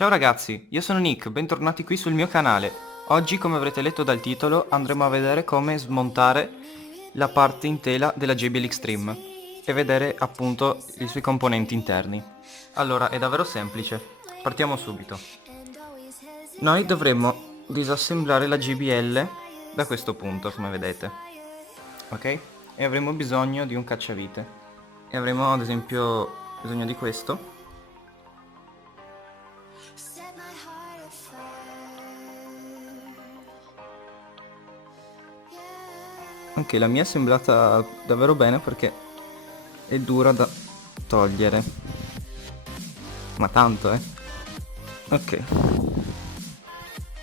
Ciao ragazzi, io sono Nick, bentornati qui sul mio canale. Oggi, come avrete letto dal titolo, andremo a vedere come smontare la parte intera della JBL Extreme e vedere appunto i suoi componenti interni. Allora, è davvero semplice. Partiamo subito. Noi dovremmo disassemblare la JBL da questo punto, come vedete. Ok? E avremo bisogno di un cacciavite. E avremo ad esempio bisogno di questo. Anche la mia è sembrata davvero bene perché è dura da togliere. Ma tanto, eh. Ok.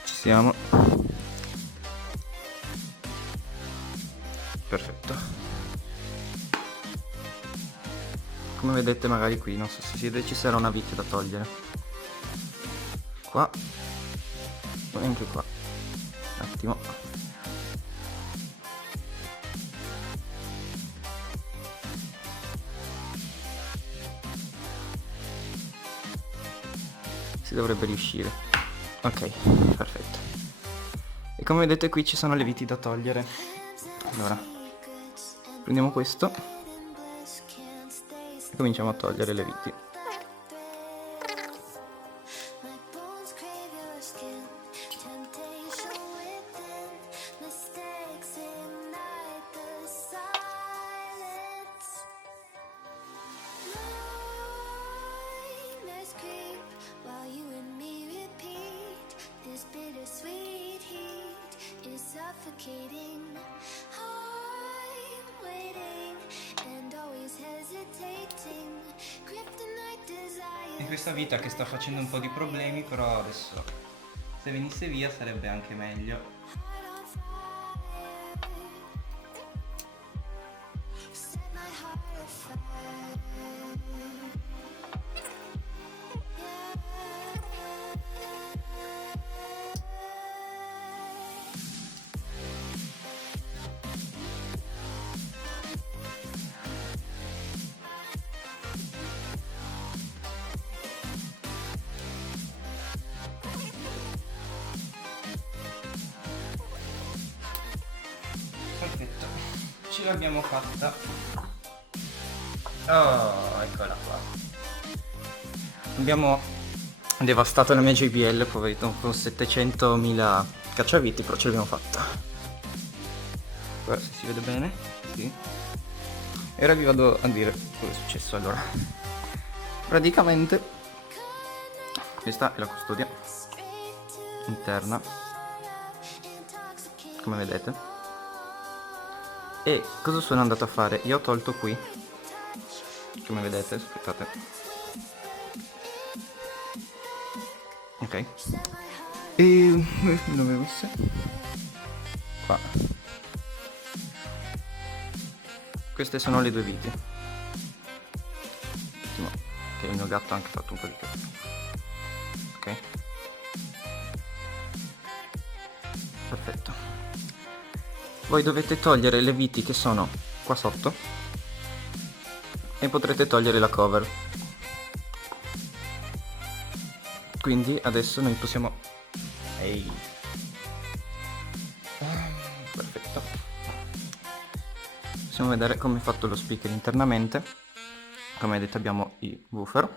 Ci siamo. Perfetto. Come vedete magari qui, non so se si vede, ci sarà una vite da togliere. Qua. E anche qua. Un attimo. Si dovrebbe riuscire. Ok, perfetto. E come vedete qui ci sono le viti da togliere. Allora, prendiamo questo e cominciamo a togliere le viti. Suffocating, I'm waiting and always hesitating. Kryptonite desire. E questa vita che sta facendo un po' di problemi, però adesso se venisse via sarebbe anche meglio. Set my heart afire. Perfetto, ce l'abbiamo fatta. Oh, eccola qua. Abbiamo devastato la mia JBL, poverino, con 700.000 cacciaviti, però ce l'abbiamo fatta. Guarda se si vede bene. Sì. E ora vi vado a dire cosa è successo. Allora, praticamente questa è la custodia interna, come vedete. E cosa sono andato a fare? Io ho tolto qui, come vedete, aspettate. Ok. E dove ho messo? Qua. Queste sono le due viti. Ottimo. Che il mio gatto ha anche fatto un po' di casino. Ok. Perfetto. Voi dovete togliere le viti che sono qua sotto e potrete togliere la cover. Quindi adesso noi possiamo... Ehi. Perfetto. Possiamo vedere come è fatto lo speaker internamente. Come vedete abbiamo i woofer,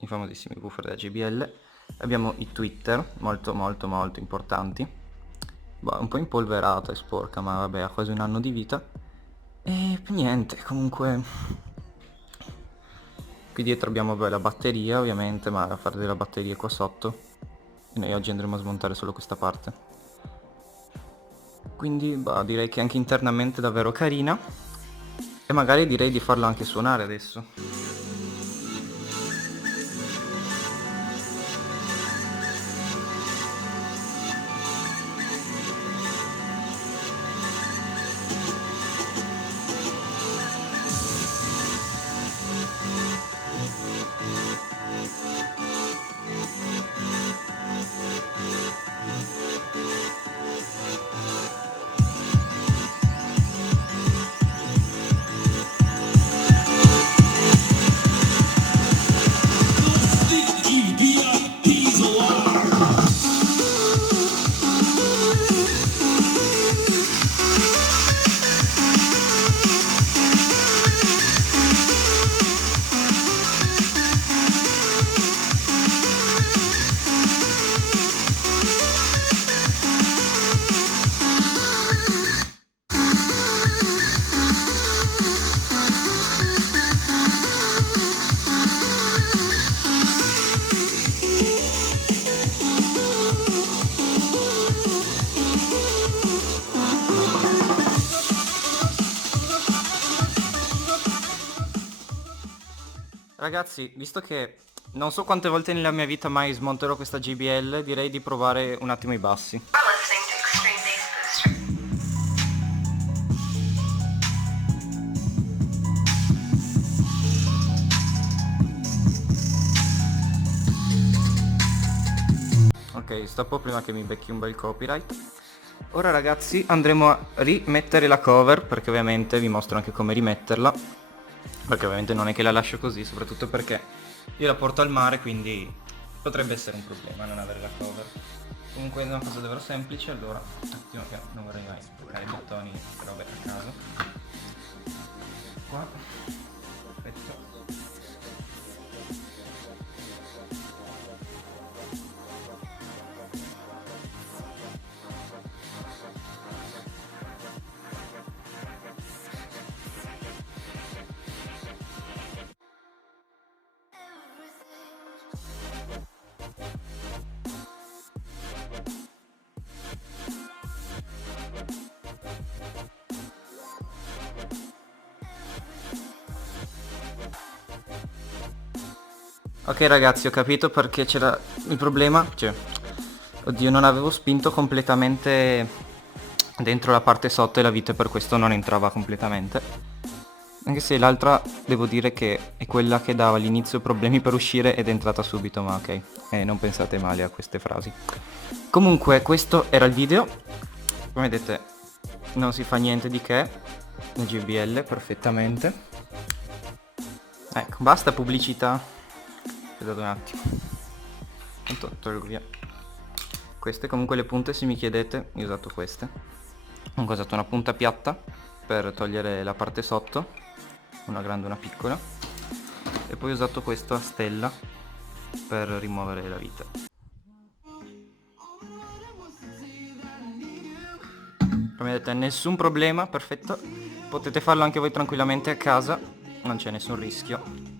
i famosissimi woofer della JBL. Abbiamo i tweeter, molto importanti. Un po' impolverata e sporca, ma vabbè, ha quasi un anno di vita. E niente, comunque qui dietro abbiamo la batteria ovviamente, ma a fare della batteria qua sotto. E noi oggi andremo a smontare solo questa parte. Quindi direi che anche internamente è davvero carina. E magari direi di farla anche suonare adesso. Ragazzi, visto che non so quante volte nella mia vita mai smonterò questa JBL, direi di provare un attimo i bassi. Ok, stoppo prima che mi becchi un bel copyright. Ora ragazzi andremo a rimettere la cover, perché ovviamente vi mostro anche come rimetterla, perché ovviamente non è che la lascio così, soprattutto perché io la porto al mare, quindi potrebbe essere un problema non avere la cover. Comunque è una cosa davvero semplice, allora un attimo che non vorrei mai toccare i bottoni, robe a caso. Qua, perfetto. Ok ragazzi, ho capito perché c'era il problema, cioè, oddio, non avevo spinto completamente dentro la parte sotto e la vite per questo non entrava completamente. Anche se l'altra devo dire che è quella che dava all'inizio problemi per uscire ed è entrata subito, ma ok, non pensate male a queste frasi. Comunque questo era il video, come vedete non si fa niente di che, la JBL perfettamente. Ecco, basta pubblicità. Aspettate un attimo. Tanto tolgo via queste. Comunque le punte, se mi chiedete, io ho usato queste. Comunque ho usato una punta piatta per togliere la parte sotto, una grande e una piccola, e poi ho usato questa stella per rimuovere la vite. Come vedete nessun problema, perfetto. Potete farlo anche voi tranquillamente a casa, non c'è nessun rischio.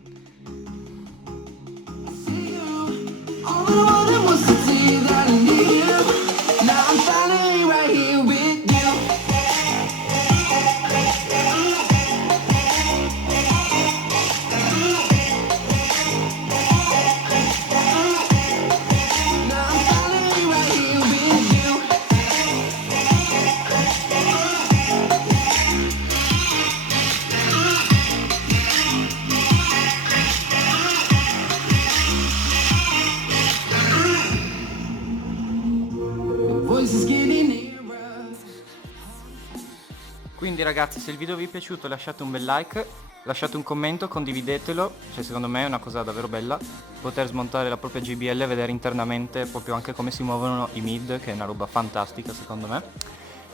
Quindi ragazzi, se il video vi è piaciuto lasciate un bel like, lasciate un commento, condividetelo, cioè secondo me è una cosa davvero bella poter smontare la propria JBL e vedere internamente proprio anche come si muovono i mid, che è una roba fantastica secondo me.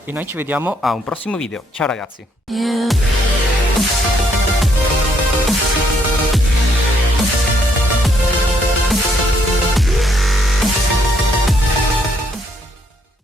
E noi ci vediamo a un prossimo video, ciao ragazzi!